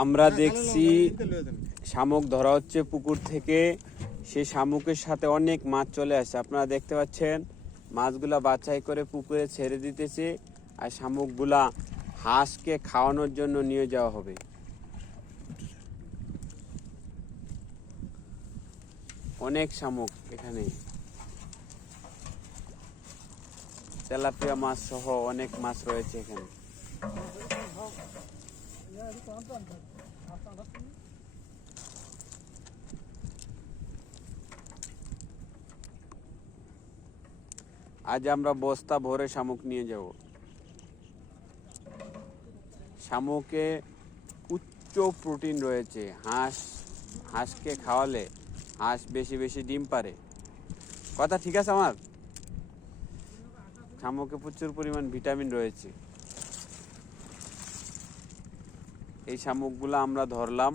আমরা দেখছি শামুক ধরা হচ্ছে পুকুর থেকে। সেই শামুকের সাথে অনেক মাছ চলে আসছে, আপনারা দেখতে পাচ্ছেন। মাছগুলা বাছাই করে পুকুরে ছেড়ে দিতেছে, আর শামুকগুলা হাঁসকে খাওয়ানোর জন্য নিয়ে যাওয়া হবে। অনেক শামুক এখানে, তেলাপিয়া মাছ সহ অনেক মাছ রয়েছে এখানে। আজ আমরা বস্তা ভরে শামুক নিয়ে যাব। শামুকে উচ্চ প্রোটিন রয়েছে। হাঁসকে খাওয়ালে হাঁস বেশি বেশি ডিম পারে। কথা ঠিক আছে আমার? শামুকে প্রচুর পরিমাণ ভিটামিন রয়েছে। এই শামুকগুলো আমরা ধরলাম।